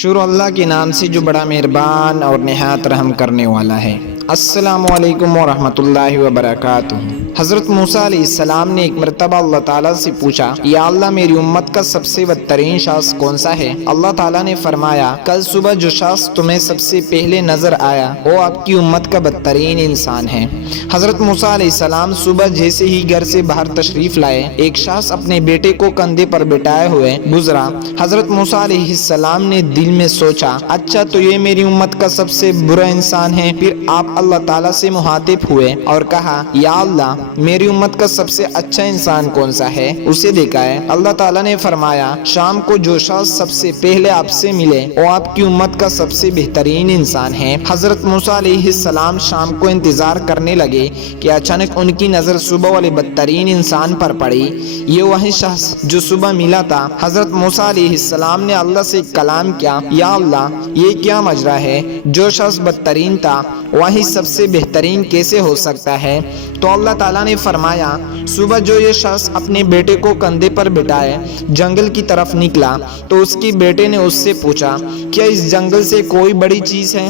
شروع اللہ کے نام سے جو بڑا مہربان اور نہایت رحم کرنے والا ہے۔ السلام علیکم ورحمۃ اللہ وبرکاتہ۔ حضرت موسیٰ علیہ السلام نے ایک مرتبہ اللہ تعالیٰ سے پوچھا، یا اللہ میری امت کا سب سے بدترین شخص کون سا ہے؟ اللہ تعالیٰ نے فرمایا، کل صبح جو شخص تمہیں سب سے پہلے نظر آیا وہ آپ کی امت کا بدترین انسان ہے۔ حضرت موسیٰ علیہ السلام صبح جیسے ہی گھر سے باہر تشریف لائے، ایک شخص اپنے بیٹے کو کندھے پر بٹھائے ہوئے گزرا۔ حضرت موسیٰ علیہ السلام نے دل میں سوچا، اچھا تو یہ میری امت کا سب سے برا انسان ہے۔ پھر آپ اللہ تعالیٰ سے مخاطب ہوئے اور کہا، یا اللہ میری امت کا سب سے اچھا انسان کون سا ہے، اسے دکھائے۔ اللہ تعالیٰ نے فرمایا، شام کو جو شخص سب سے پہلے آپ سے ملے وہ آپ کی امت کا سب سے بہترین انسان ہے۔ حضرت موسیٰ علیہ السلام شام کو انتظار کرنے لگے کہ اچانک ان کی نظر صبح والے بدترین انسان پر پڑی۔ یہ وہی شخص جو صبح ملا تھا۔ حضرت موسیٰ علیہ السلام نے اللہ سے کلام کیا، یا اللہ یہ کیا ماجرا ہے، جو شخص بدترین تھا وہی سب سے بہترین کیسے ہو سکتا ہے؟ تو اللہ تعالیٰ نے فرمایا، صبح جو یہ شخص اپنے بیٹے کو کندھے پر بٹھائے جنگل کی طرف نکلا تو اس کے بیٹے نے اس سے پوچھا، کیا اس جنگل سے کوئی بڑی چیز ہے؟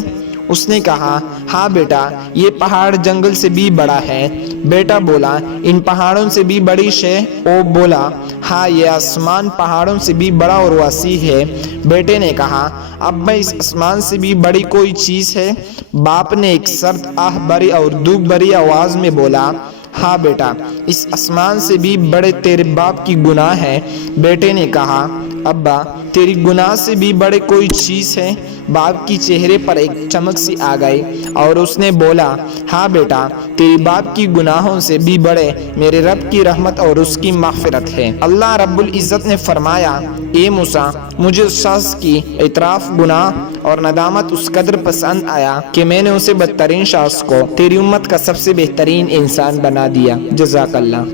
اس نے کہا، ہاں بیٹا یہ پہاڑ جنگل سے بھی بڑا ہے۔ بیٹا بولا، ان پہاڑوں سے بھی بڑی شے؟ وہ بولا، ہاں یہ آسمان پہاڑوں سے بھی بڑا اور وسیع ہے۔ بیٹے نے کہا، ابا اس آسمان سے بھی بڑی کوئی چیز ہے؟ باپ نے ایک سرد آہ بھری اور دکھ بھری آواز میں بولا، ہاں بیٹا اس آسمان سے بھی بڑے تیرے باپ کی گناہ ہے۔ بیٹے نے کہا، ابا تیری گناہ سے بھی بڑے کوئی چیز ہے؟ باپ کی چہرے پر ایک چمک سی آ گئی اور اس نے بولا، ہاں بیٹا تیری باپ کی گناہوں سے بھی بڑے میرے رب کی رحمت اور اس کی مغفرت ہے۔ اللہ رب العزت نے فرمایا، اے موسیٰ مجھے اس شخص کی اعتراف گناہ اور ندامت اس قدر پسند آیا کہ میں نے اسے بدترین شخص کو تیری امت کا سب سے بہترین انسان بنا دیا۔ جزاک اللہ۔